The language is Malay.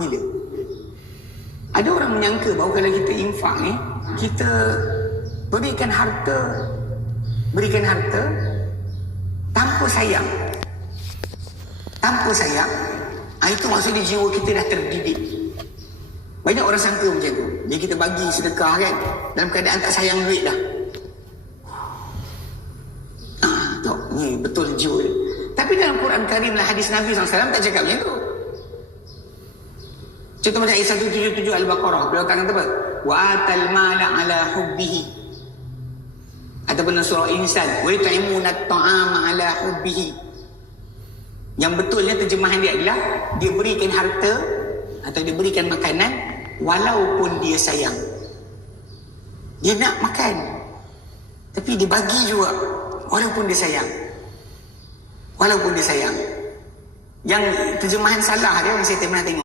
Bila? Ada orang menyangka bahawa kalau kita infak ni, kita berikan harta tanpa sayang. Tanpa sayang, itu maksudnya jiwa kita dah terdidik. Banyak orang sangka macam tu. Bila kita bagi sedekah kan, dalam keadaan tak sayang duit dah. Tengok, ni betul jiwa dia. Tapi dalam Quran Karim dan hadis Nabi SAW tak cakap macam tu. Contoh macam ayat 177 Al-Baqarah, beliau kata apa? Wa atal mala ala hubbihi. Ataupun surah Insan, wa yut'imuna at-ta'ama ala hubbihi. Yang betulnya terjemahan dia adalah dia berikan harta atau dia berikan makanan walaupun dia sayang. Dia nak makan, tapi dia bagi juga walaupun dia sayang. Walaupun dia sayang. Yang terjemahan salah dia, yang saya pernah tengok,